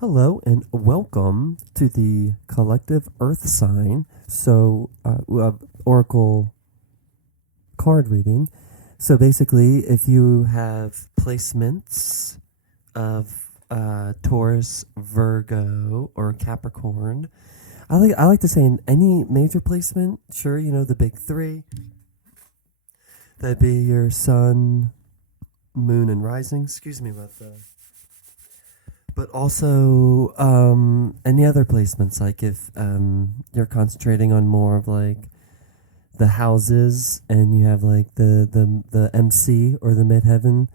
Hello and welcome to the collective Earth sign. Oracle card reading. So basically, if you have placements of Taurus, Virgo, or Capricorn, I like to say in any major placement, sure, the big three. That'd be your sun, moon, and rising. Excuse me about the. But also any other placements, like if you're concentrating on more of like the houses and you have like the MC or the midheaven,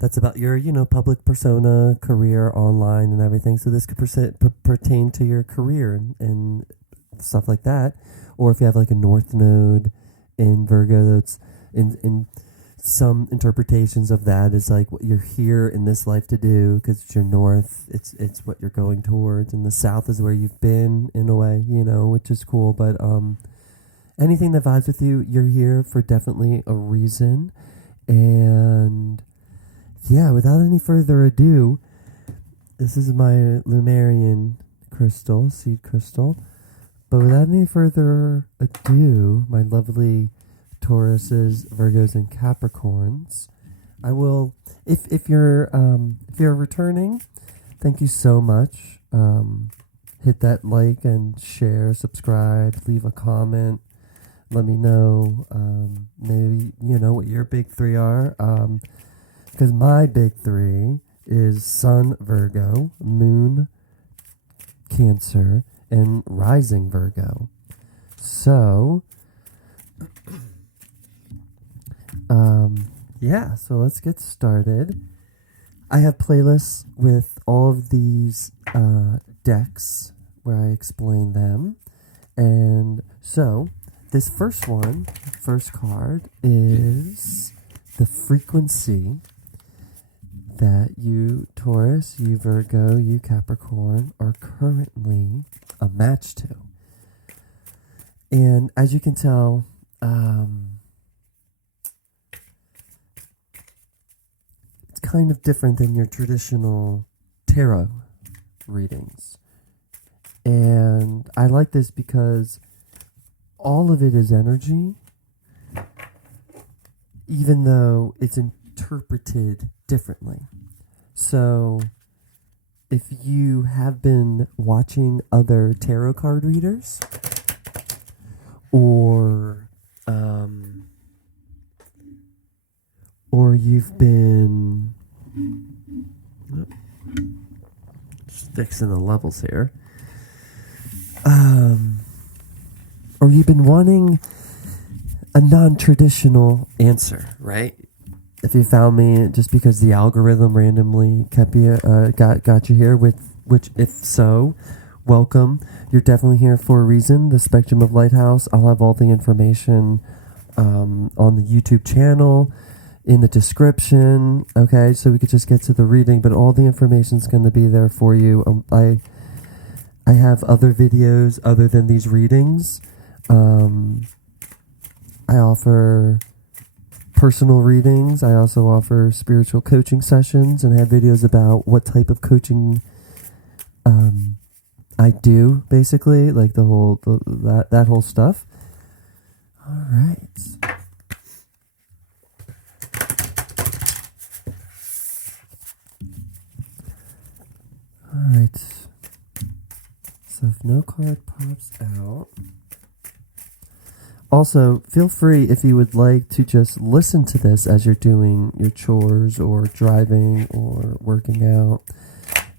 that's about your public persona, career, online, and everything. So this could pertain to your career and stuff like that. Or if you have like a north node in Virgo, that's in some interpretations of that is like what you're here in this life to do, because it's your north, it's what you're going towards, and the south is where you've been in a way, which is cool. But anything that vibes with you, you're here for definitely a reason. And yeah, without any further ado, this is my Lumerian crystal, seed crystal. But without any further ado, my lovely Tauruses, Virgos, and Capricorns, I will. If you're returning, thank you so much. Hit that like and share, subscribe, leave a comment. Let me know. Maybe what your big three are. Because my big three is Sun Virgo, Moon Cancer, and Rising Virgo. So. So let's get started. I have playlists with all of these decks where I explain them. And so this first card is the frequency that you Taurus, you Virgo, you Capricorn are currently a match to. And as you can tell, kind of different than your traditional tarot readings. And I like this because all of it is energy, even though it's interpreted differently. So if you have been watching other tarot card readers or you've been just fixing the levels here, or you've been wanting a non-traditional answer, right? If you found me just because the algorithm randomly kept you got you here, which if so, welcome. You're definitely here for a reason. The Spectrum of Lighthouse, I'll have all the information on the YouTube channel in the description. Okay, so we could just get to the reading, but all the information is going to be there for you. I have other videos other than these readings. I offer personal readings. I also offer spiritual coaching sessions and have videos about what type of coaching I do, basically, like that whole stuff. All right. Alright, so if no card pops out. Also, feel free if you would like to just listen to this as you're doing your chores or driving or working out.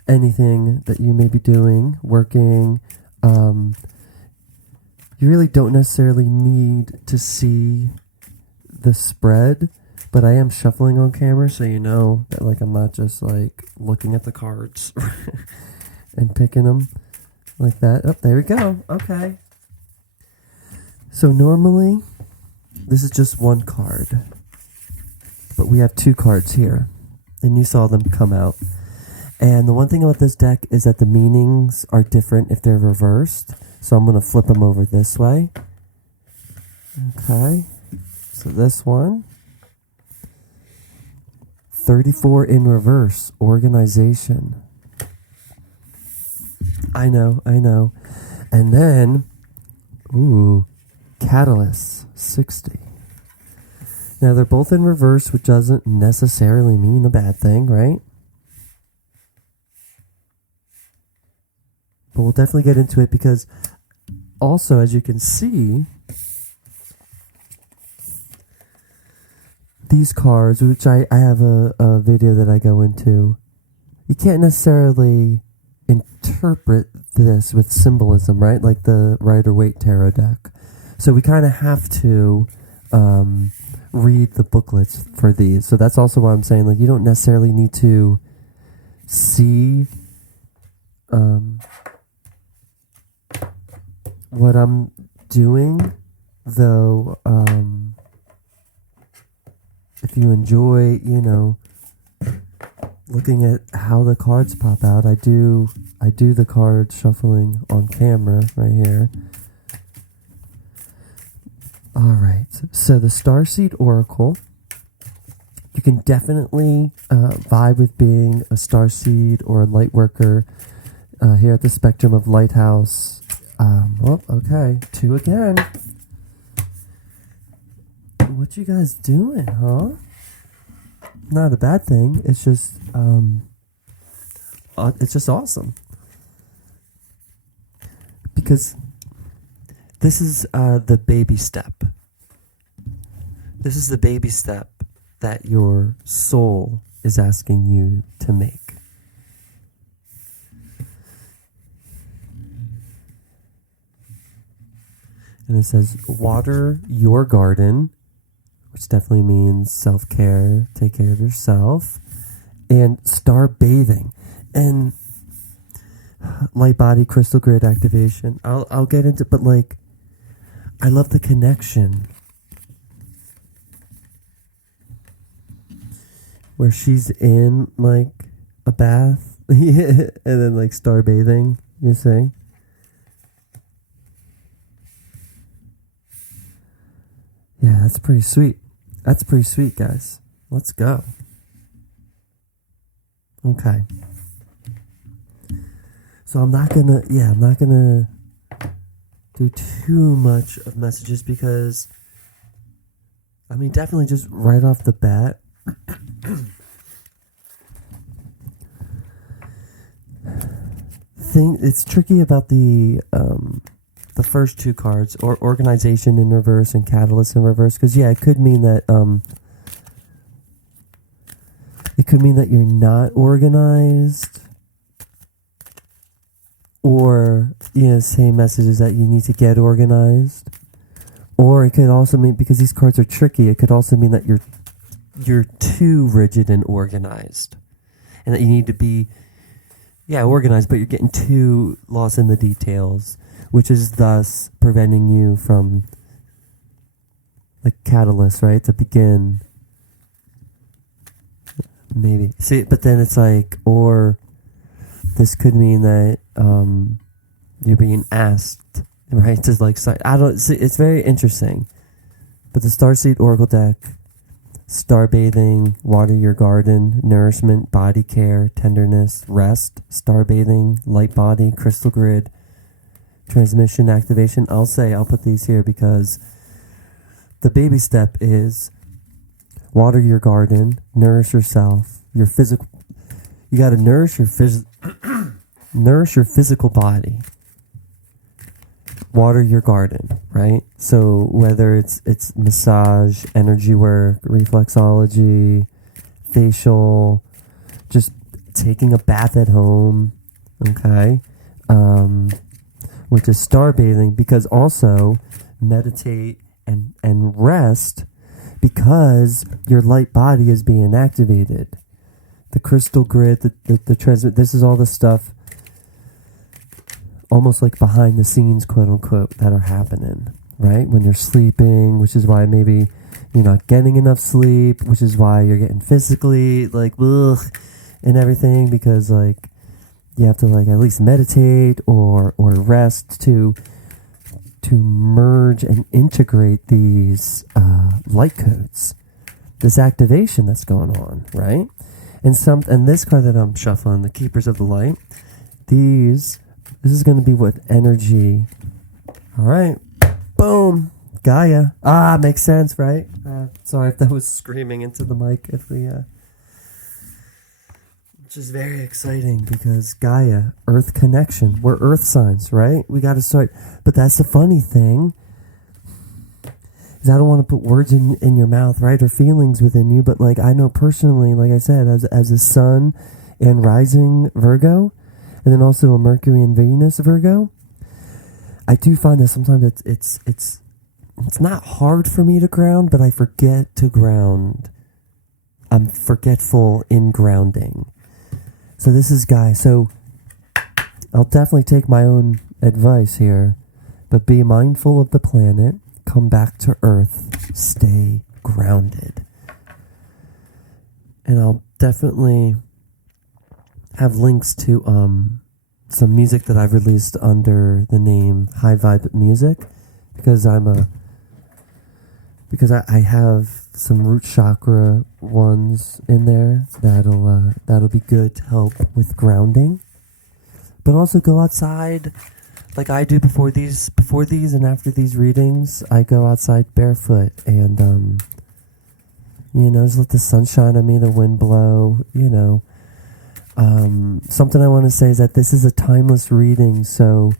Anything that you may be doing, working. You really don't necessarily need to see the spread. But I am shuffling on camera, so you know that I'm not just looking at the cards and picking them like that. Oh, there we go. Okay. So normally, this is just one card. But we have two cards here. And you saw them come out. And the one thing about this deck is that the meanings are different if they're reversed. So I'm going to flip them over this way. Okay. So this one. 34 in reverse, organization. I know. And then, Catalyst 60. Now they're both in reverse, which doesn't necessarily mean a bad thing, right? But we'll definitely get into it because also, as you can see, these cards, which I have a video that I go into, you can't necessarily interpret this with symbolism, right? Like the Rider-Waite Tarot deck. So we kind of have to read the booklets for these. So that's also why I'm saying, like, you don't necessarily need to see what I'm doing, though. If you enjoy, looking at how the cards pop out, I do the card shuffling on camera right here. All right, so the Starseed Oracle, you can definitely vibe with being a Starseed or a light worker here at the spectrum of Lighthouse. Okay, 2 again. What you guys doing, huh? Not a bad thing. It's just awesome. Because this is the baby step. This is the baby step that your soul is asking you to make. And it says, water your garden, which definitely means self-care, take care of yourself, and start bathing. And light body crystal grid activation. I'll get into, but like, I love the connection where she's in like a bath and then like star bathing, you see? Yeah, that's pretty sweet. That's pretty sweet, guys. Let's go. Okay. So I'm not gonna do too much of messages because, I mean, definitely just right off the bat, it's tricky about the first 2 cards, or organization in reverse and catalyst in reverse, because it could mean that you're not organized, or same messages that you need to get organized, or it could also mean, because these cards are tricky, it could also mean that you're too rigid and organized, and that you need to be organized, but you're getting too lost in the details, which is thus preventing you from the catalyst, right? To begin. Maybe. See, but then it's like, or this could mean that you're being asked, right? To like, I don't see, it's very interesting. But the Starseed Oracle deck, star bathing, water your garden, nourishment, body care, tenderness, rest, star bathing, light body, crystal grid, transmission, activation. I'll put these here because the baby step is water your garden, nourish yourself, your physical. You got to nourish your physical body. Water your garden, right? So whether it's massage, energy work, reflexology, facial, just taking a bath at home, okay? Which is star bathing, because also meditate and rest, because your light body is being activated. The crystal grid, the transmit, this is all the stuff almost like behind the scenes, quote unquote, that are happening, right? When you're sleeping, which is why maybe you're not getting enough sleep, which is why you're getting physically like, ugh, and everything, because like you have to like at least meditate or rest to merge and integrate these light codes, this activation that's going on, right? And this card that I'm shuffling, the Keepers of the Light, these This is going to be what energy. All right. Boom. Gaia. Makes sense, right? Sorry if that was screaming into the mic. Which is very exciting because Gaia, Earth connection. We're Earth signs, right? We got to start. But that's the funny thing. Is I don't want to put words in your mouth, right? Or feelings within you. But like I know personally, like I said, as a sun and rising Virgo, and then also a Mercury and Venus Virgo, I do find that sometimes it's not hard for me to ground, but I forget to ground. I'm forgetful in grounding. So this is Guy. So I'll definitely take my own advice here, but be mindful of the planet, come back to Earth, stay grounded. And I'll definitely have links to some music that I've released under the name High Vibe Music because I have some root chakra ones in there that'll be good to help with grounding. But also go outside like I do before these and after these readings. I go outside barefoot and just let the sun shine on me, the wind blow, something I want to say is that this is a timeless reading, so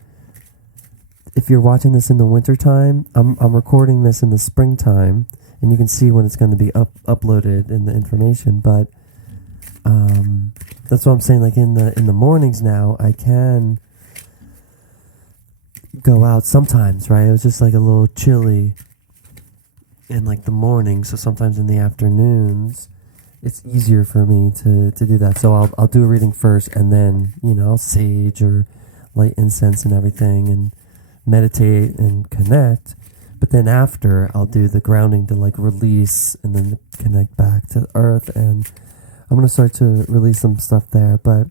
if you're watching this in the wintertime, I'm recording this in the springtime, and you can see when it's going to be uploaded in the information, but that's what I'm saying, like in the mornings now, I can go out sometimes, right? It was just like a little chilly in like the morning, so sometimes in the afternoons, it's easier for me to do that. So I'll do a reading first, and then, I'll sage or light incense and everything and meditate and connect. But then after, I'll do the grounding to like release and then connect back to the earth. And I'm going to start to release some stuff there. But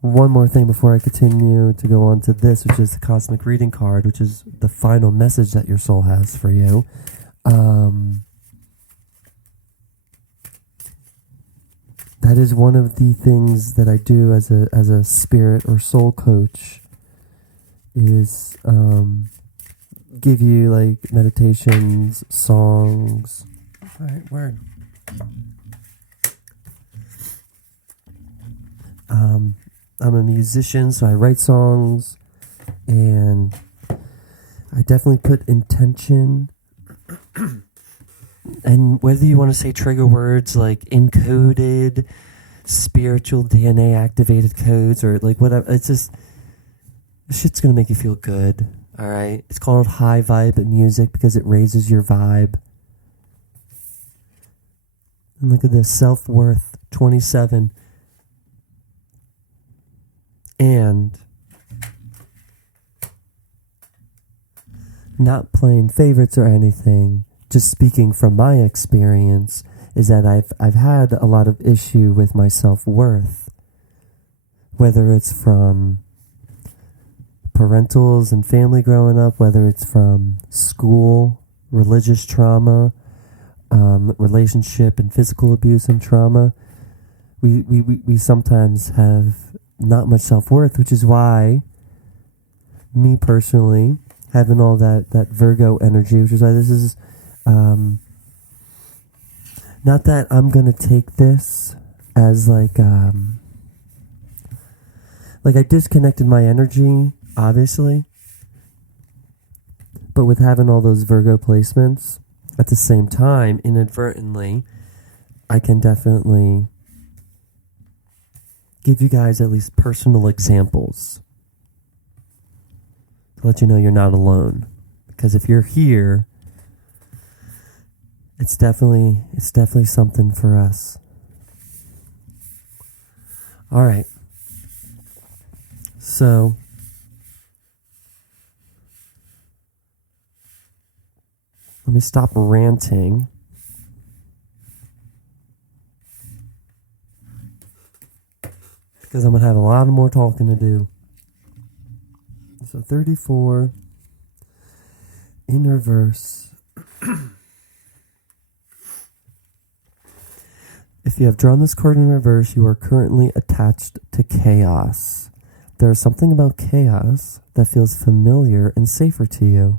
one more thing before I continue to go on to this, which is the cosmic reading card, which is the final message that your soul has for you. That is one of the things that I do as a spirit or soul coach is give you like meditations, songs. All right, word. I'm a musician, so I write songs, and I definitely put intention. And whether you want to say trigger words like encoded, spiritual DNA activated codes, or like whatever, it's just, shit's going to make you feel good, all right? It's called high vibe music because it raises your vibe. And look at this, self-worth, 27. And not playing favorites or anything, just speaking from my experience, is that I've had a lot of issue with my self-worth, whether it's from parentals and family growing up, whether it's from school, religious trauma, relationship and physical abuse and trauma. We sometimes have not much self-worth, which is why me personally having all that Virgo energy, which is why this is not that I'm gonna take this as like I disconnected my energy, obviously, but with having all those Virgo placements at the same time, inadvertently, I can definitely give you guys at least personal examples to let you know you're not alone. Because if you're here, it's definitely something for us. All right. So let me stop ranting. Because I'm going to have a lot more talking to do. So 34 in reverse. It If you have drawn this card in reverse, you are currently attached to chaos. There is something about chaos that feels familiar and safer to you.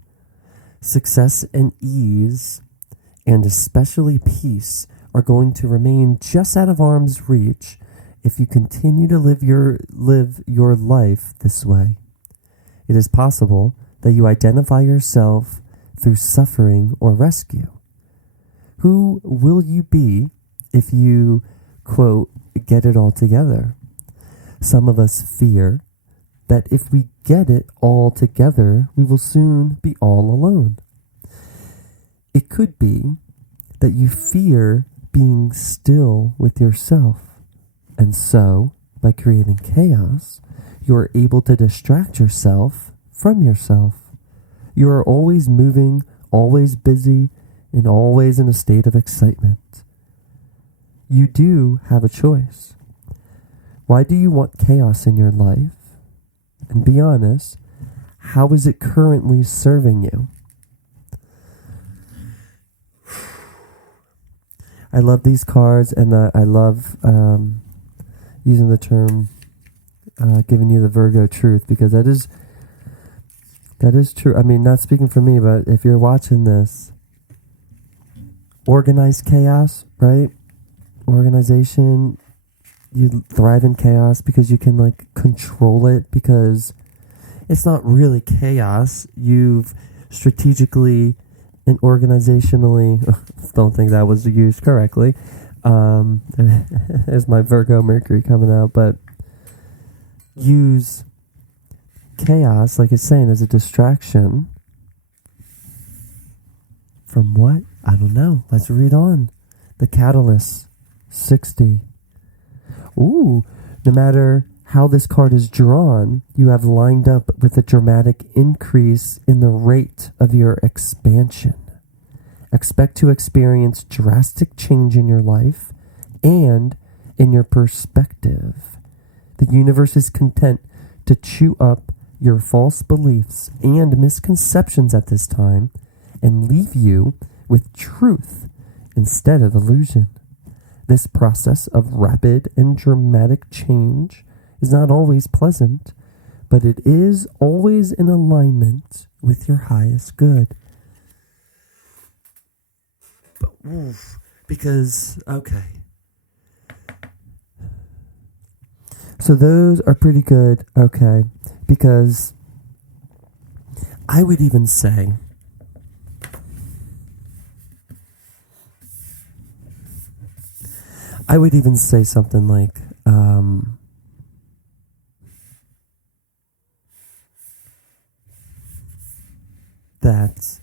Success and ease, and especially peace, are going to remain just out of arm's reach if you continue to live your life this way. It is possible that you identify yourself through suffering or rescue. Who will you be if you, quote, get it all together? Some of us fear that if we get it all together, we will soon be all alone. It could be that you fear being still with yourself, and so, by creating chaos, you are able to distract yourself from yourself. You are always moving, always busy, and always in a state of excitement. You do have a choice. Why do you want chaos in your life? And be honest, how is it currently serving you? I love these cards, and I love using the term giving you the Virgo truth, because that is true. I mean, not speaking for me, but if you're watching this, organized chaos, right? Organization, you thrive in chaos because you can control it, because it's not really chaos. You've strategically and organizationally, don't think that was used correctly. There's my Virgo Mercury coming out, but use chaos, like it's saying, as a distraction from what? I don't know. Let's read on. The Catalyst 60. Ooh, no matter how this card is drawn, you have lined up with a dramatic increase in the rate of your expansion. Expect to experience drastic change in your life and in your perspective. The universe is content to chew up your false beliefs and misconceptions at this time and leave you with truth instead of illusion. This process of rapid and dramatic change is not always pleasant, but it is always in alignment with your highest good. But, because, okay. So those are pretty good, okay, because I would even say something like, that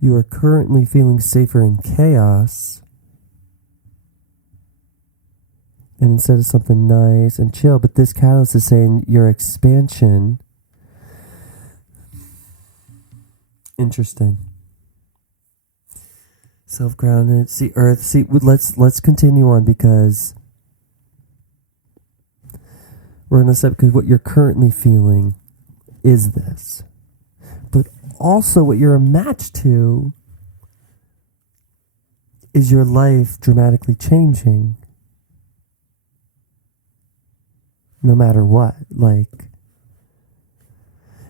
you are currently feeling safer in chaos, and instead of something nice and chill, but this catalyst is saying your expansion. Interesting. Self-grounded. See, Earth. See, let's continue on, because we're going to say, because what you're currently feeling is this. But also what you're a match to is your life dramatically changing. No matter what.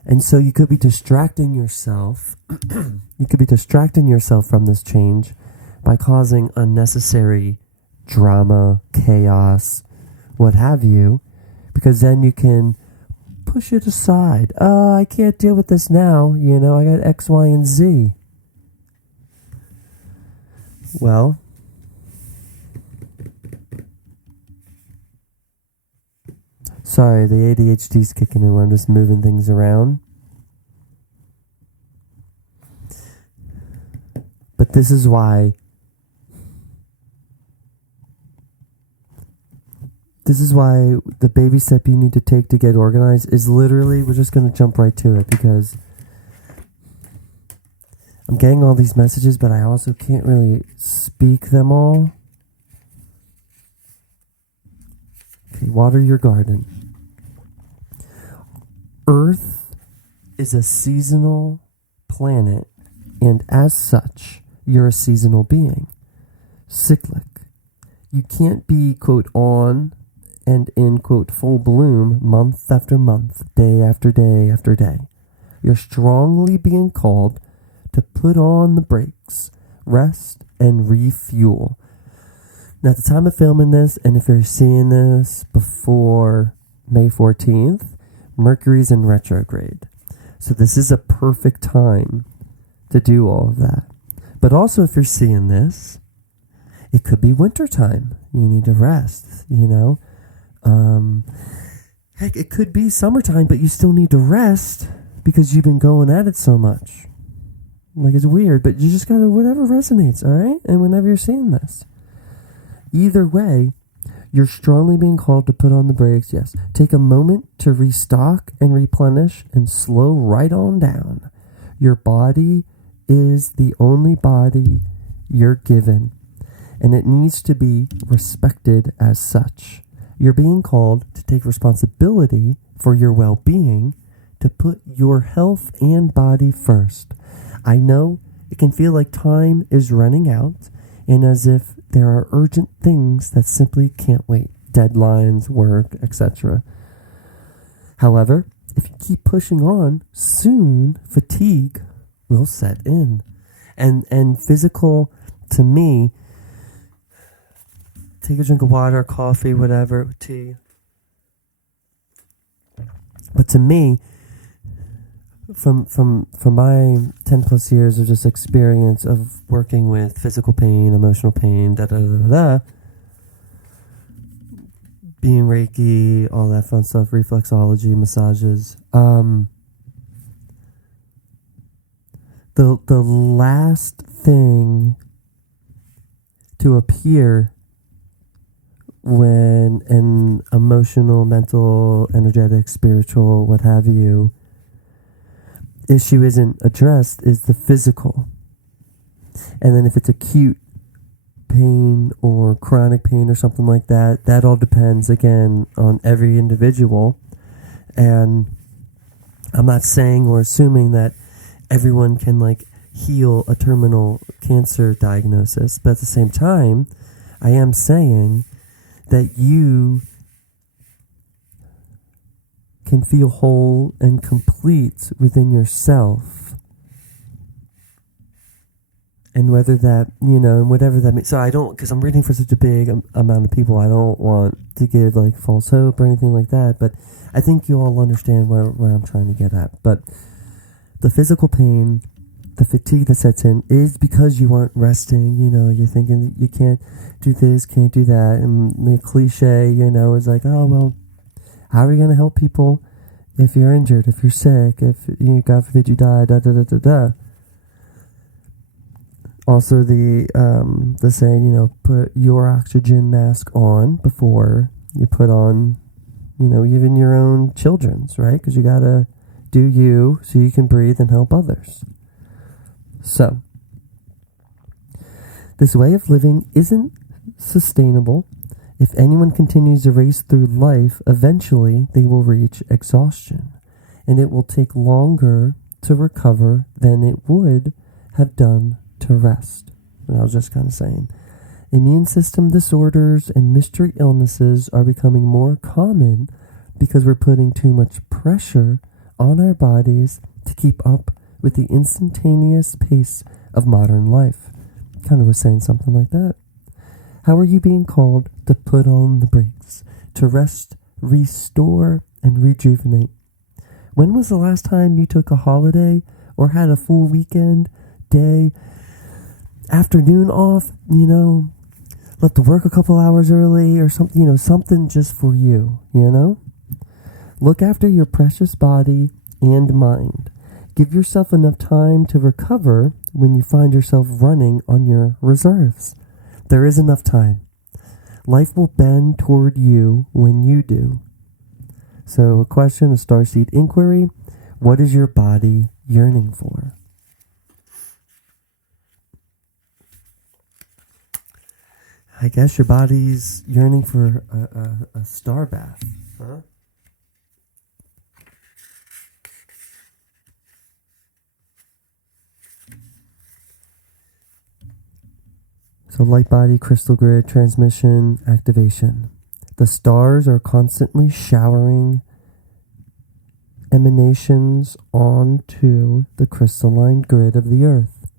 And so you could be distracting yourself. You could be distracting yourself from this change by causing unnecessary drama, chaos, what have you, because then you can push it aside. I can't deal with this now. I got X, Y, and Z. Well, sorry, the ADHD's kicking in when I'm just moving things around. But this is why the baby step you need to take to get organized is literally, we're just going to jump right to it, because I'm getting all these messages, but I also can't really speak them all. Okay, water your garden. Earth is a seasonal planet, and as such, you're a seasonal being, cyclic. You can't be, quote, on and in, quote, full bloom month after month, day after day after day. You're strongly being called to put on the brakes, rest, and refuel. Now, at the time of filming this, and if you're seeing this before May 14th, Mercury's in retrograde. So this is a perfect time to do all of that. But also, if you're seeing this, it could be wintertime. You need to rest, you know. Heck, it could be summertime, but you still need to rest because you've been going at it so much. Like, it's weird, but you just gotta, whatever resonates, all right? And whenever you're seeing this. Either way, you're strongly being called to put on the brakes, yes. Take a moment to restock and replenish and slow right on down. Your body is the only body you're given, and it needs to be respected as such. You're being called to take responsibility for your well-being, to put your health and body first. I know it can feel like time is running out and as if there are urgent things that simply can't wait. Deadlines, work, etc. However, if you keep pushing on, soon fatigue will set in. And physical, to me, take a drink of water, coffee, whatever, tea. But to me, from my 10 plus years of just experience of working with physical pain, emotional pain, being Reiki, all that fun stuff, reflexology, massages, the last thing to appear when an emotional, mental, energetic, spiritual, what have you, issue isn't addressed is the physical. And then if it's acute pain or chronic pain or something like that, that all depends again on every individual. And I'm not saying or assuming that everyone can like heal a terminal cancer diagnosis, but at the same time, I am saying that you can feel whole and complete within yourself. And whether that, you know, and whatever that means. So I don't, because I'm reading for such a big amount of people, I don't want to give like false hope or anything like that. But I think you all understand where I'm trying to get at. But the physical pain, the fatigue that sets in is because you aren't resting. You know, you're thinking you can't do this, can't do that. And the cliche, you know, is like, oh, well, how are you going to help people if you're injured, if you're sick, if, you know, God forbid you die, da-da-da-da-da. Also, the saying, you know, put your oxygen mask on before you put on, you know, even your own children's, right? Because you got to do you so you can breathe and help others. So, this way of living isn't sustainable. If anyone continues to race through life, eventually they will reach exhaustion, and it will take longer to recover than it would have done to rest. And I was just kind of saying, immune system disorders and mystery illnesses are becoming more common because we're putting too much pressure on our bodies to keep up with the instantaneous pace of modern life. Kind of was saying something like that. How are you being called to put on the brakes, to rest, restore, and rejuvenate? When was the last time you took a holiday or had a full weekend, day, afternoon off, you know, left to work a couple hours early or something, you know, something just for you, you know? Look after your precious body and mind. Give yourself enough time to recover when you find yourself running on your reserves. There is enough time. Life will bend toward you when you do. So a question, a starseed inquiry. What is your body yearning for? I guess your body's yearning for a star bath. Huh? So light body, crystal grid, transmission, activation. The stars are constantly showering emanations onto the crystalline grid of the Earth.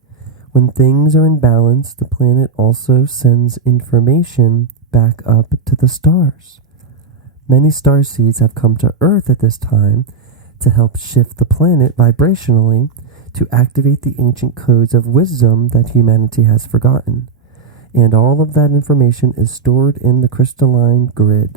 When things are in balance, the planet also sends information back up to the stars. Many star seeds have come to Earth at this time to help shift the planet vibrationally to activate the ancient codes of wisdom that humanity has forgotten. And all of that information is stored in the crystalline grid.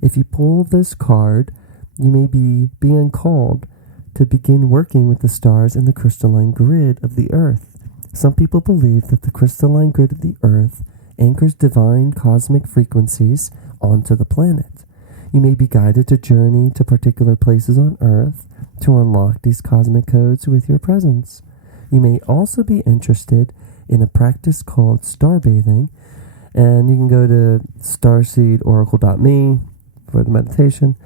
If you pull this card, you may be being called to begin working with the stars in the crystalline grid of the Earth. Some people believe that the crystalline grid of the Earth anchors divine cosmic frequencies onto the planet. You may be guided to journey to particular places on Earth to unlock these cosmic codes with your presence. You may also be interested in a practice called starbathing, and you can go to starseedoracle.me for the meditation.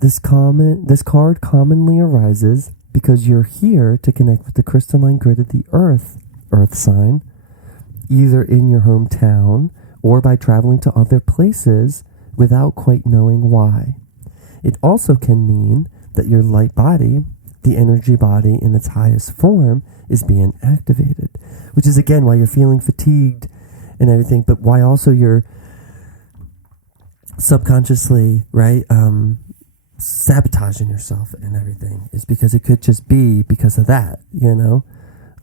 This card commonly arises because you're here to connect with the crystalline grid of the Earth sign, either in your hometown or by traveling to other places without quite knowing why. It also can mean that your light body, the energy body in its highest form, is being activated, which is again why you're feeling fatigued and everything, but why also you're subconsciously, right, sabotaging yourself and everything, is because it could just be because of that,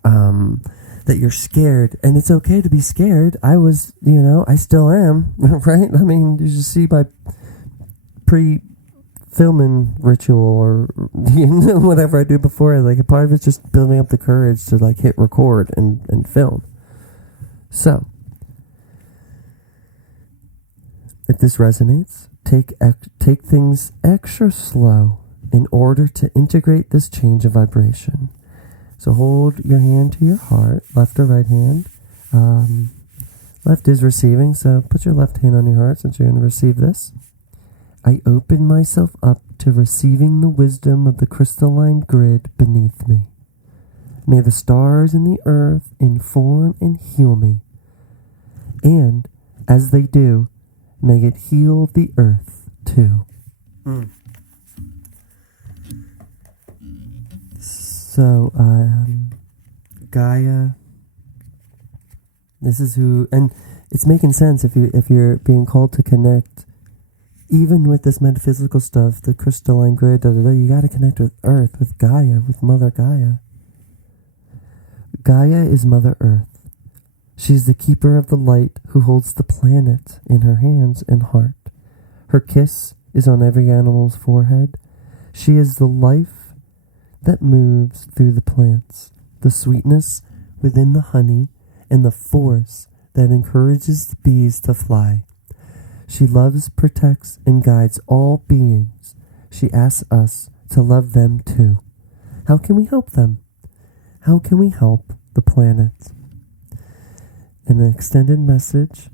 that you're scared. And it's okay to be scared. I was, I still am, right? I mean, you just see my pre-filming ritual or whatever I do before, like a part of it's just building up the courage to like hit record and film. So if this resonates, take things extra slow in order to integrate this change of vibration. So hold your hand to your heart, left or right hand. Left is receiving, so put your left hand on your heart since you're going to receive this. I open myself up to receiving the wisdom of the crystalline grid beneath me. May the stars and the earth inform and heal me. And as they do, may it heal the earth too. So, Gaia, this is who, and it's making sense if you're being called to connect, even with this metaphysical stuff, the crystalline grid, you got to connect with Earth, with Gaia, with Mother Gaia. Gaia is Mother Earth. She's the keeper of the light who holds the planet in her hands and heart. Her kiss is on every animal's forehead. She is the life that moves through the plants, the sweetness within the honey, and the force that encourages the bees to fly. She loves, protects, and guides all beings. She asks us to love them too. How can we help them? How can we help the planet? And the extended message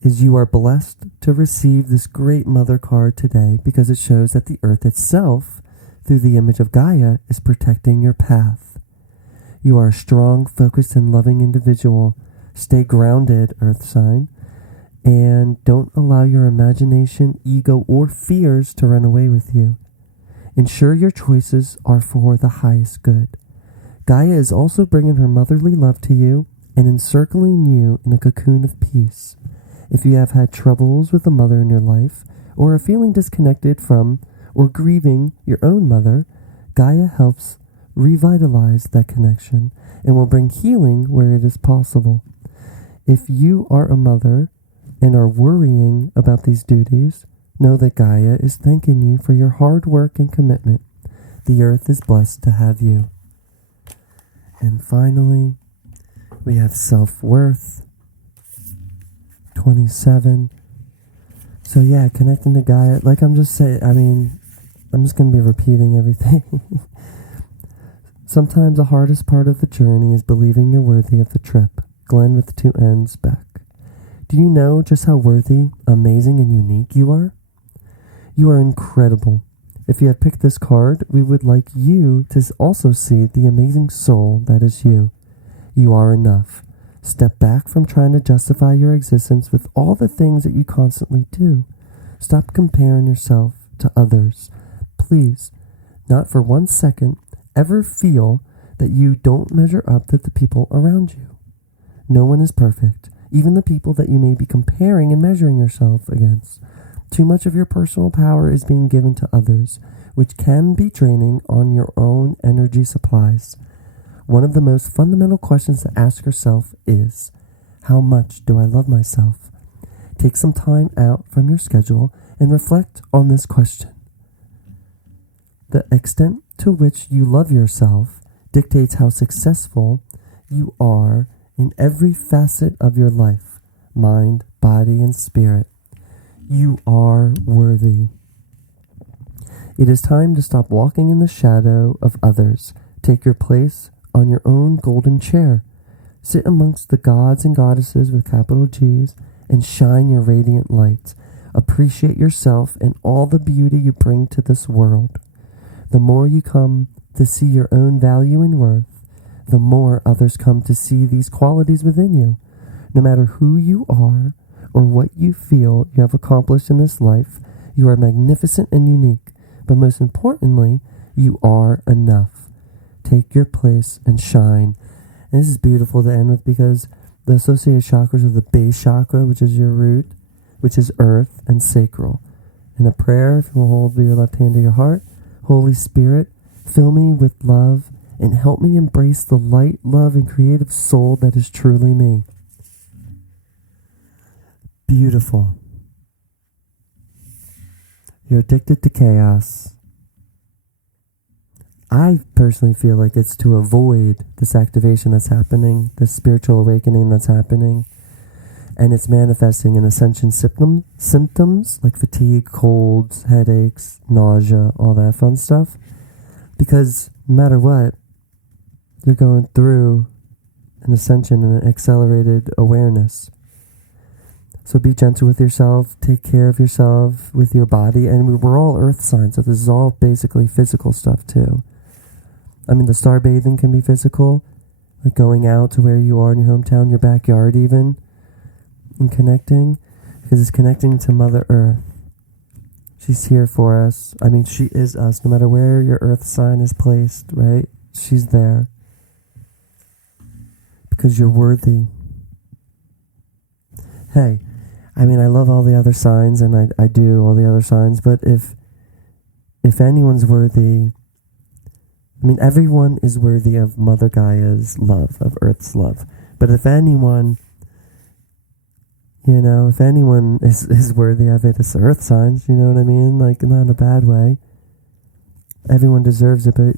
is you are blessed to receive this great mother card today because it shows that the earth itself, through the image of Gaia, is protecting your path. You are a strong, focused, and loving individual. Stay grounded, earth sign, and don't allow your imagination, ego, or fears to run away with you. Ensure your choices are for the highest good. Gaia is also bringing her motherly love to you and encircling you in a cocoon of peace. If you have had troubles with a mother in your life, or are feeling disconnected from or grieving your own mother, Gaia helps revitalize that connection and will bring healing where it is possible. If you are a mother and are worrying about these duties, know that Gaia is thanking you for your hard work and commitment. The earth is blessed to have you. And finally, we have self-worth, 27. So yeah, connecting to Gaia, like I'm just saying, I'm just going to be repeating everything. Sometimes the hardest part of the journey is believing you're worthy of the trip. Glenn with 2 N's back. Do you know just how worthy, amazing, and unique you are? You are incredible. If you have picked this card, we would like you to also see the amazing soul that is you. You are enough. Step back from trying to justify your existence with all the things that you constantly do. Stop comparing yourself to others. Please, not for 1 second, ever feel that you don't measure up to the people around you. No one is perfect, even the people that you may be comparing and measuring yourself against. Too much of your personal power is being given to others, which can be draining on your own energy supplies. One of the most fundamental questions to ask yourself is, how much do I love myself? Take some time out from your schedule and reflect on this question. The extent to which you love yourself dictates how successful you are in every facet of your life, mind, body, and spirit. You are worthy. It is time to stop walking in the shadow of others. Take your place on your own golden chair. Sit amongst the gods and goddesses with capital G's and shine your radiant light. Appreciate yourself and all the beauty you bring to this world. The more you come to see your own value and worth, the more others come to see these qualities within you. No matter who you are or what you feel you have accomplished in this life, you are magnificent and unique. But most importantly, you are enough. Take your place and shine. And this is beautiful to end with because the associated chakras are the base chakra, which is your root, which is earth and sacral. In a prayer, if you will hold your left hand to your heart, Holy Spirit, fill me with love and help me embrace the light, love, and creative soul that is truly me. Beautiful. You're addicted to chaos. I personally feel like it's to avoid this activation that's happening, this spiritual awakening that's happening, and it's manifesting in ascension symptoms like fatigue, colds, headaches, nausea, all that fun stuff. Because no matter what, you're going through an ascension and an accelerated awareness. So be gentle with yourself, take care of yourself with your body, and we're all earth signs, so this is all basically physical stuff too. I mean, the star bathing can be physical, like going out to where you are in your hometown, your backyard even, and connecting, because it's connecting to Mother Earth. She's here for us. I mean, she is us, no matter where your earth sign is placed, right? She's there. Because you're worthy. Hey, I mean, I love all the other signs, and I do all the other signs, but if anyone's worthy, I mean, everyone is worthy of Mother Gaia's love, of Earth's love. But if anyone, if anyone is worthy of it, it's Earth signs, you know what I mean? Like, not in a bad way. Everyone deserves it, but,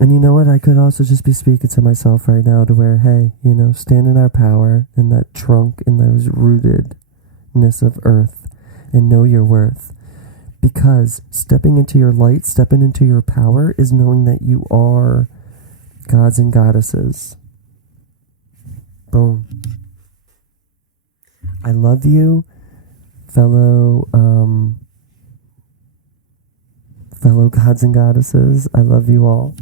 and you know what? I could also just be speaking to myself right now to where, hey, stand in our power, in that trunk, in those rootedness of Earth, and know your worth. Because stepping into your light, stepping into your power is knowing that you are gods and goddesses. Boom. I love you, fellow gods and goddesses. I love you all.